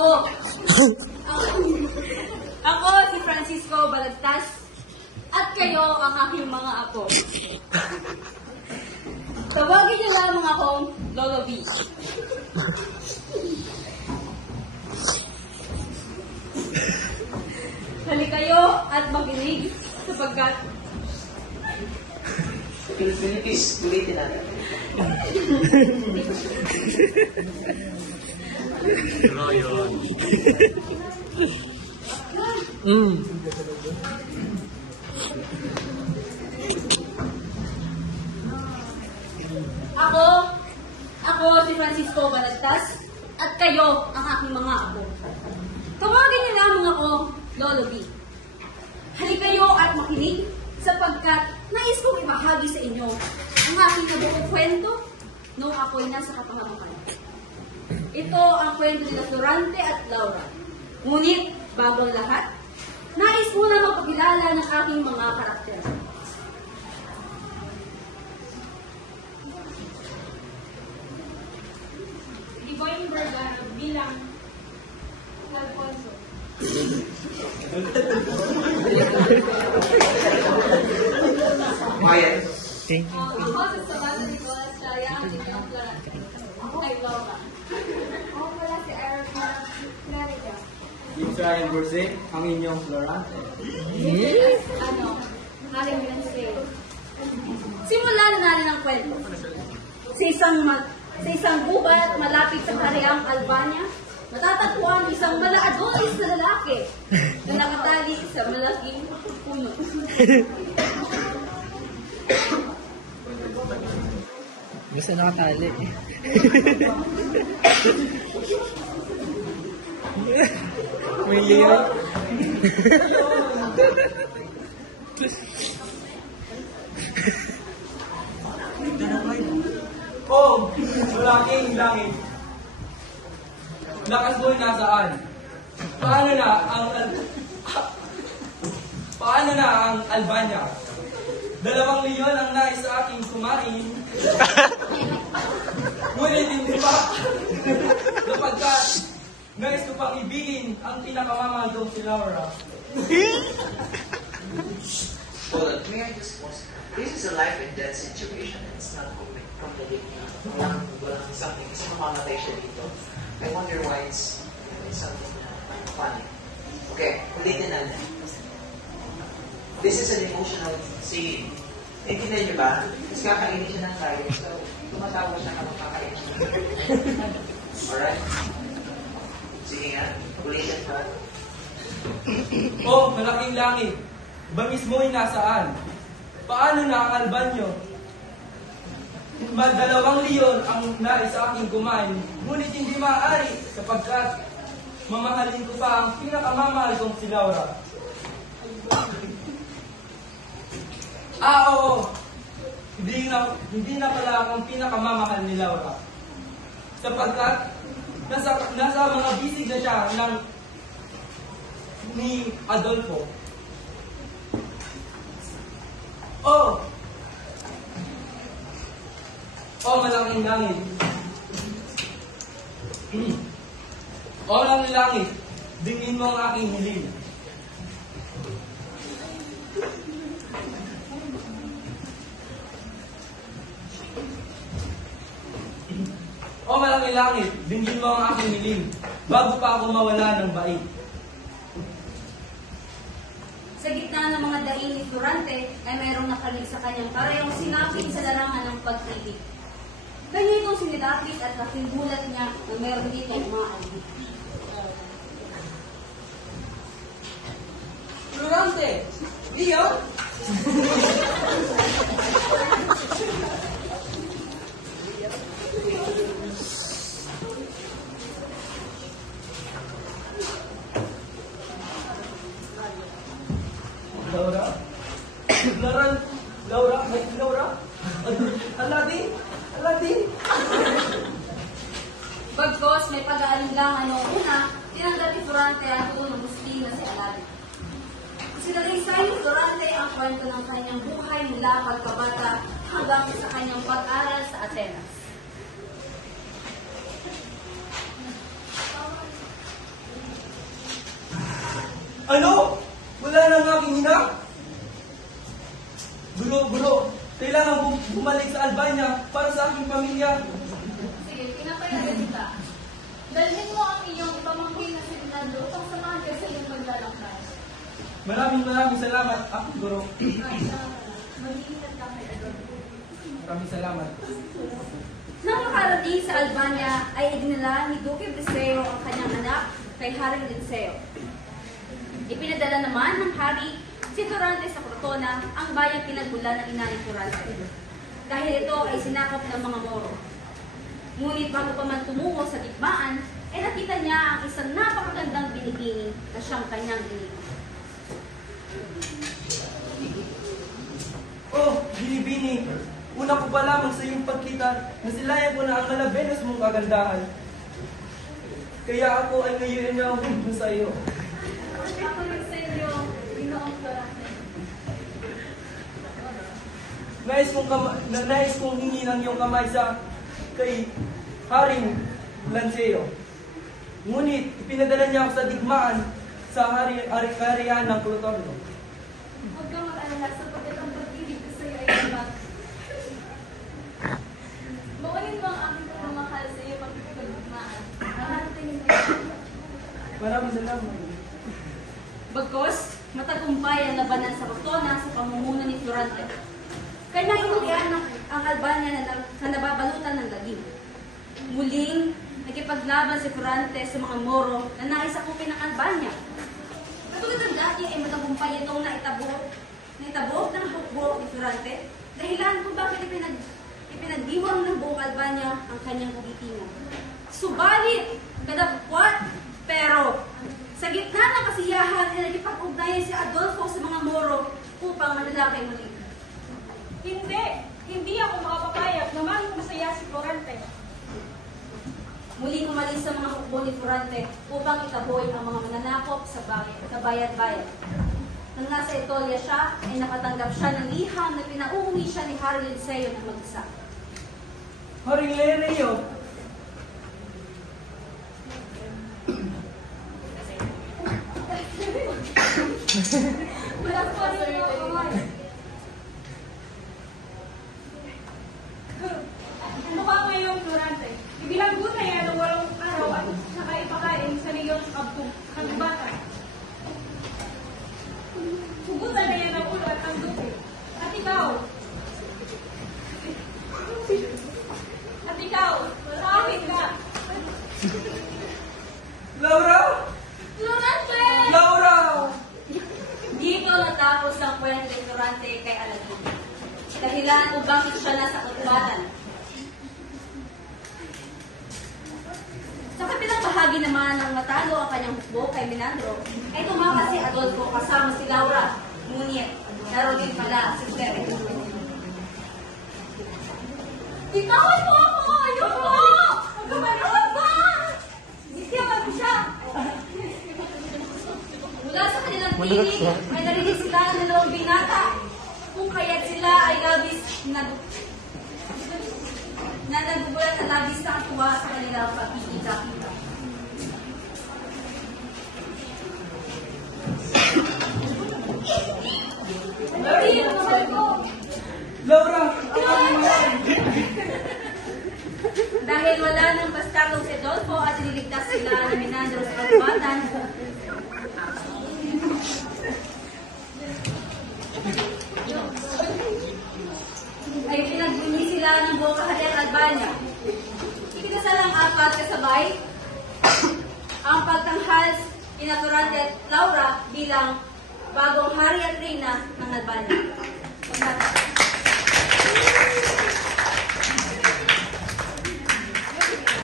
Ako. Ako si Francisco Balagtas at kayo ang aking mga apo. Tawagin niyo lamang akong Lolo B. Halika kayo at makinig sapagkat Philippines, ulitin natin. Ako si Francisco Balagtas at kayo ang aking mga apo. Tawagin niyo lamang ako Lolo B. Halika kayo at makinig sapagkat nais kong ibahagi sa inyo ang aking nabuong kwento noong ako'y nasa kapahamakan. Ito ang kwento nila Florante at Laura. Ngunit, bago ang lahat, nais muna magpakilala ng aking mga karakter. Iboy Vergara bilang Alfonso. Maya. Ako sa Sabado Nicolas Chaya, ang inyong Florante. Ako ay Laura. Ako pala si Eric Clarida. Israel Burse, ang inyong Florante. Haring Wednesday. Simulan na natin ang kwento. Sa isang gubat malapit sa Kareang Albania, matatagpuan isang malaadois na lalaki na nakatali sa malaking puno. Gusto nakatali. May liyo. Oh, malaking langit. Lakas mo'y nasaan? Paano na ang Albania? 2 milyon ang nais sa aking kumain. Ngunit hindi pa. Sapagkat nais ko pang ibigin ang pinakamamahal kong si Laura. Hold on, may I just pause? This is a life and death situation. It's not completely walang something. Kasi mamamatay siya dito. I wonder why it's something funny. Okay, ulitin natin. This is an emotional scene. Naintindihan niyo ba? Mas kakainin siya ng tayo. So, tumatawa siya kapag kakainin siya. Alright? Sige nga, ulitin pa. Oh, malaking langit. Bangis mo'y nasaan? Paano na ang Albanyo? 2 leon ang nais sa aking kumain, ngunit hindi maaari sapagkat mamahalin ko pa ang pinakamamahal kong si Laura. Oo. Hindi na pala akong pinakamamahal ni Laura. Sapagkat nasa mga bisig na siya ni Adolfo. Malaking langit. Malaking langit, dingin mo ang aking hiling. Malaking langit, dingin mo ang aking hiling, bago pa ako mawala ng bait. Sa gitna ng mga daing ni Florante ay mayroong nakalig sa kanyang parehong sinapit sa larangan ng pag-ibig. Kanya itong sinilapit at laking gulat niya na mayroon dito mga albi. Florante! Leon? Laura? Laura? Aladdin? Bagkos may pag-aalinlangan noong una, tinanggap ni Florante ang unang Muslim na si Aladdin. Sinalaysay ni Florante ang kwento ng kanyang buhay mula pagkabata hanggang sa kanyang pag-aral sa Atenas. Ano? Wala na ang aking ina? Guro, kailangan bumalik sa Albania para sa aking pamilya. Sige, pinapayagan kita. Dalhin mo ang iyong pamangkin na si Fernando upang samahan ka sa iyong paglalakbay. Maraming salamat, aking guro. Mag-iingat ka kay Adolfo. Maraming salamat. Nang makarating sa Albania ay iginala ni Duque Briseo ang kanyang anak kay Haring Linceo. Ipinadala naman ng hari si Durante sa Crotona, ang bayang pinagmulan ng ina ni Durante. Dahil ito ay sinakop ng mga Moro. Ngunit bago pa man tumungo sa digmaan, ay nakita niya ang isang napakagandang binibini na siyang kanyang iniwan. Oh, Binibini, una ko pa lamang sa iyong pagkita, nasilayan ko na ang malabenos mong kagandahan. Kaya ako ay ngayon niya ang sa iyo. Ako rin sa inyo, Ginoong Florante. Nais kong hingi ng iyong kamay sa kay Haring Lanceo. Ngunit ipinadala niya ako sa digmaan sa harian ng Clotorno. Huwag kang mag-alala sapagkat ang pag-ibig ko sa iyo ay iba. Bawalin mo ang aking pagmamahal sa iyo pagkikipagmamahal. Nakarating mo ito. Maraming salamat. Bagkos, matagumpay ang labanan sa Crotona sa pamumuno ni Florante. Kanyang inulian ang Albania na nababalutan ng lagim. Muling, nagkipaglaban si Florante sa mga Moro na naisakupin ng Albania. Katulad ng dati ay matagumpay itong naitabok ng hukbo ni Florante, dahilan kung bakit ipinagdiwang ng buong Albania ang kanyang kagitingan. Subalit, kadapwat, pero sa gitna ng kasiyahan ay nagipag-ugnayan si Adolfo sa mga Moro upang manlalakay muli. Hindi ako makapapayag na masaya si Florante. Muling umalis sa mga hukbo ni Florante upang itaboy ang mga mananakop sa bayad-bayad. Nang nasa Etolia siya, ay nakatanggap siya ng liham na pinauuwi siya ni Haring Linceo ng mag-isa. Haring Leo, Wala po sa iyo, kamay. Ano ka ngayon, Florante? Ibilang na yan ang walong araw at nakaipakain sa leyon kagubatan. Hugutan na yan ang ulo at ang dupe. At ikaw, bakit ka? Laura! Florante! Laura! Dito natapos ang kwento ni Florante kay Aladin. Dahilan kung bakit siya nasa kagubatan. Sa kabilang bahagi naman ng matalo ang kanyang hukbo kay Menandro, ay tumakas si Adolfo kasama si Laura. Ngunit, naroon din pala si Tere. Itawan mo ako! Ayoko! Magkamanood ba? Isiyawan mo siya! Mula sa kanilang piling ay narinig sila ng dalawang binata, kung kaya't sila ay labis na nagugulat na labis na tuwa sa kanilang pagkikita-kita. Mary, ang mahal ko! Laura! Dahil wala nang bastardong si Adolfo at iniligtas sila ng Menandro sa kagubatan, ay pinagbunyi sila ng buong kaharian Albania. Ikinasal ang apat kasabay ang pagtanghal kina Florante at Laura bilang bagong hari at reyna ng Albania.